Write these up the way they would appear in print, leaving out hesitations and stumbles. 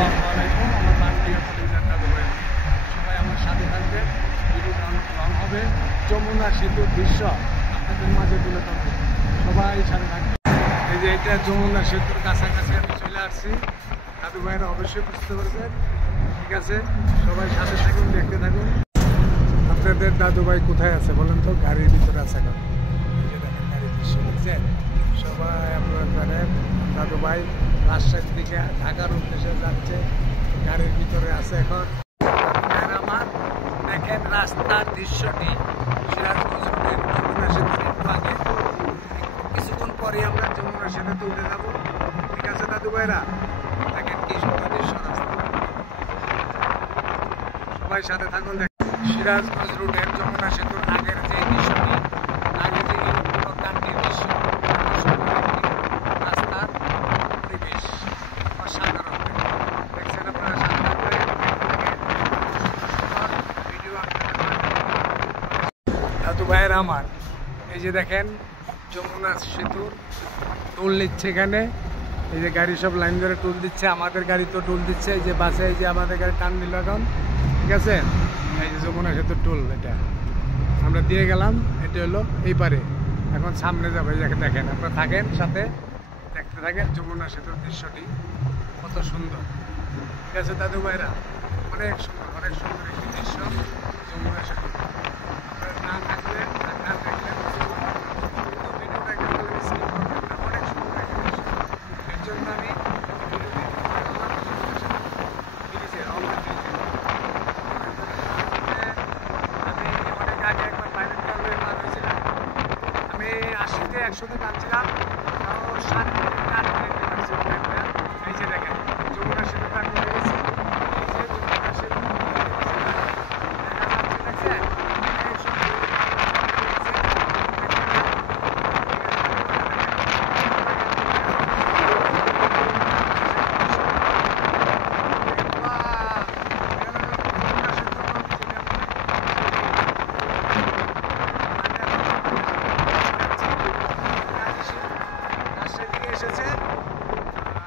আসসালামু আলাইকুম। আমার প্রিয় পরিবার দাদুভাই, সবাই আমার সাথে থাকবেন। ভিডিওটা অনেক লং হবে। যমুনা সেতুর দৃশ্য আপনাদের মাঝে তুলে ধরবো, সবাই সাথে থাকবেন। এই যে এটা যমুনা সেতুর কাছাকাছি আমি চলে আসছি। দাদু ভাইরা অবশ্যই বুঝতে পারবেন। ঠিক আছে, সবাই সাথে থাকুন, দেখতে থাকুন। আপনাদের দাদু ভাই কোথায় আছে বলেন তো? গাড়ির ভিতরে আছে এখন। এই যে দেখেন গাড়ির দৃশ্য দেখছেন। সবাই আপনারা জানেন দাদু ভাই রাজশাহীর দিকে ঢাকার উদ্দেশ্যে যাচ্ছে, গাড়ির ভিতরে আছে এখন। আমার দেখেন রাস্তার দৃশ্যটি সিরাজগঞ্জ রোডের যমুনা সেতুর একটু আগে। কিছুক্ষণ পরে আমরা যমুনা সেতুতে উঠে যাবো। ঠিক আছে দাদু ভাইরা, দেখেন কি সুন্দর দৃশ্য রাস্তা। সবাই সাথে থাকুন। সিরাজগঞ্জ রোডের যমুনা সেতুর আগের যে দৃশ্যটি, আগে যে গানটির দৃশ্য, রাস্তার পরিবেশ অসাধারণ। দেখছেন আপনারা ভিডিও দাদু ভাইয়ের আমার। এই যে দেখেন যমুনা সেতুর টোল নিচ্ছে এখানে। এই যে গাড়ি সব লাইন ধরে টোল দিচ্ছে, আমাদের গাড়ি তো টোল দিচ্ছে। এই যে বাসে এই যে আমাদের গাড়ি টান দিল এখন। ঠিক আছে, এই যে যমুনা সেতুর টোল এটা আমরা দিয়ে গেলাম। এটা হলো এই পারে, এখন সামনে যাবো। এই দেখেন, আপনারা থাকেন সাথে, দেখতে থাকেন যমুনা সেতুর দৃশ্যটি কত সুন্দর। ঠিক আছে দাদু ভাইরা, অনেক সুন্দর, অনেক সুন্দর একটি দৃশ্য যমুনা সেতু। আপনারা না থাকলে না দেখলে ভিডিওটা একটু স্কিপ করবেন না, অনেক সুন্দর একটি দৃশ্য। এর জন্য আমি আশিতে 100তে টানছিলাম, তাও 7 মিনিট 8 মিনিটে টানছি। এই যে দেখেন যমুনা সেতু টান হয়ে গেছি। এই যে যমুনা সেতু দেখা যাচ্ছে,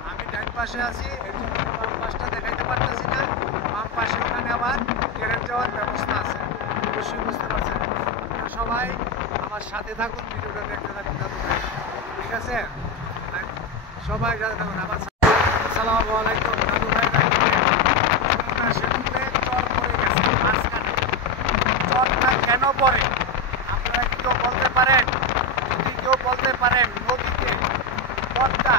আমি ডাইন পাশে আছি, এর জন্য বাম পাশটা দেখাইতে পারতেছি না। বাম পাশে ওখানে আবার ট্রেন যাওয়ার ব্যবস্থা আছে, অবশ্যই বুঝতে পারছেন। সবাই আমার সাথে থাকুন, ভিডিওটা দেখতে থাকুন দাদু ভাই। ঠিক আছে, সবাই সাথে থাকুন। আবার আসসালামু আলাইকুম দাদু ভাই। যমুনা সেতুতে চর পড়ে গেছে মাঝখানে। চরটা কেন পড়ে আপনারা কেউ বলতে পারেন? যদি কেউ বলতে পারেন নদীতে পদ্মা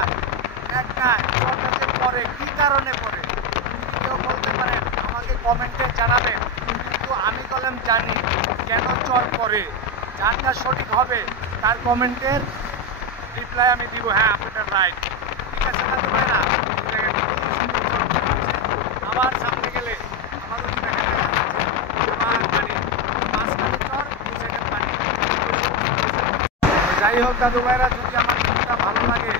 একটা চরটা যে পড়ে কী কারণে পড়ে, যদি কেউ বলতে পারেন আমাকে কমেন্টে জানাবেন। কিন্তু আমি কলম জানি কেন চর পড়ে। যারটা সঠিক হবে তার কমেন্টের রিপ্লাই আমি দিব। হ্যাঁ, আপনাটা রাইট। ঠিক আছে দাদু ভাইরা, আবার সামনে গেলে আমারও পানি, মাঝখানে চর, দু সাইডে পানি। যাই হোক দাদু ভাইরা, যদি আমার ভিডিওটা ভালো লাগে